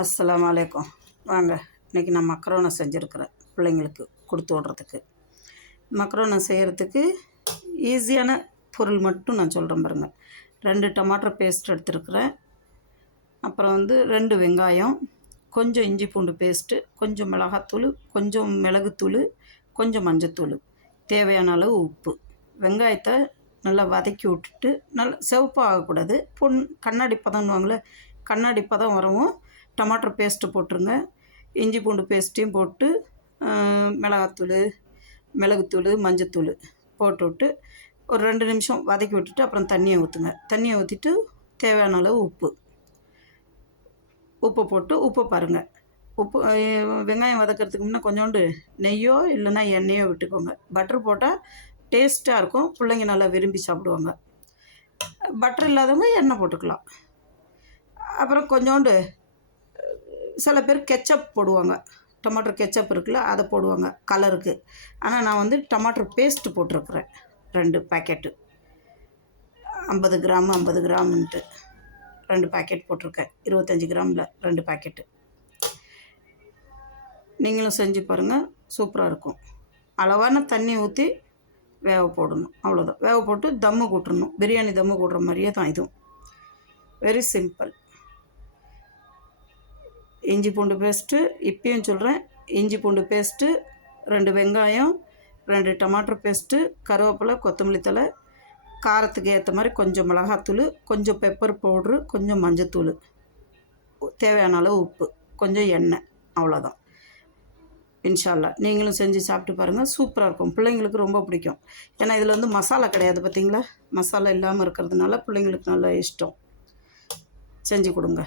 அஸ்ஸலாமு அலைக்கும். வாங்க, இன்றைக்கி நான் மக்ரோனை செஞ்சுருக்கிறேன் பிள்ளைங்களுக்கு கொடுத்து விட்றதுக்கு. மக்ரோனை செய்கிறதுக்கு ஈஸியான பொருள் மட்டும் நான் சொல்கிறேன் பாருங்கள். 2 டமாட்டோ பேஸ்ட் எடுத்துருக்குறேன். அப்புறம் 2 வெங்காயம், கொஞ்சம் இஞ்சி பூண்டு பேஸ்ட்டு, கொஞ்சம் மிளகாத்தூள், கொஞ்சம் மிளகுத்தூள், கொஞ்சம் மஞ்சத்தூள், தேவையான அளவு உப்பு. வெங்காயத்தை நல்லா வதக்கி விட்டுட்டு, நல்லா சிவப்பாக ஆகக்கூடாது, கண்ணாடி பதம்னுவாங்களே, கண்ணாடி பதம் வரவும் டமாட்டோ பேஸ்ட்டு போட்டுருங்க. இஞ்சி பூண்டு பேஸ்ட்டையும் போட்டு மிளகாத்தூள், மிளகுத்தூள், மஞ்சத்தூள் போட்டு விட்டு ஒரு 2 நிமிஷம் வதக்கி விட்டுட்டு அப்புறம் தண்ணியை ஊற்றுங்க. தண்ணியை ஊற்றிட்டு தேவையான அளவு உப்பு போட்டு உப்பு பாருங்கள். உப்பு வெங்காயம் வதக்கிறதுக்கு முன்னே கொஞ்சோண்டு நெய்யோ இல்லைன்னா எண்ணெயோ விட்டுக்கோங்க. பட்டர் போட்டால் டேஸ்ட்டாக இருக்கும், பிள்ளைங்க நல்லா விரும்பி சாப்பிடுவாங்க. பட்டர் இல்லாதவங்க எண்ணெய் போட்டுக்கலாம். அப்புறம் கொஞ்சோண்டு சில பேர் கெச்சப் போடுவாங்க, டொமேட்டோ கெச்சப் இருக்குல்ல, அதை போடுவாங்க கலருக்கு. ஆனால் நான் டொமேட்டோ பேஸ்ட்டு போட்டிருக்குறேன் 2 பாக்கெட்டு, 50 கிராம் 50 கிராம்ன்ட்டு 2 பாக்கெட் போட்டிருக்கேன். 25 கிராமில் 2 பாக்கெட்டு. நீங்களும் செஞ்சு பாருங்கள், சூப்பராக இருக்கும். அளவான தண்ணி ஊற்றி வேக போடணும், அவ்வளோதான். வேக போட்டு தம்மு கூட்டணும். பிரியாணி தம்மு கூட்டுற மாதிரியே தான் இதுவும். Very simple. இஞ்சி பூண்டு பேஸ்ட்டு இப்பயும் சொல்கிறேன், இஞ்சி பூண்டு பேஸ்ட்டு, 2 வெங்காயம், 2 டமாட்டோ பேஸ்ட்டு, கருவேப்பிலை, கொத்தமல்லி தழை, காரத்துக்கு ஏற்ற மாதிரி கொஞ்சம் மிளகாத்தூள், கொஞ்சம் பெப்பர் பவுட்ரு, கொஞ்சம் மஞ்சத்தூள், தேவையான அளவு உப்பு, கொஞ்சம் எண்ணெய், அவ்வளோதான். இன்ஷா அல்லாஹ் நீங்களும் செஞ்சு சாப்பிட்டு பாருங்கள், சூப்பராக இருக்கும். பிள்ளைங்களுக்கு ரொம்ப பிடிக்கும். ஏன்னா இதில் மசாலா கிடையாது, பார்த்திங்களா? மசாலா இல்லாமல் இருக்கிறதுனால பிள்ளைங்களுக்கு நல்லா இஷ்டம். செஞ்சு கொடுங்க.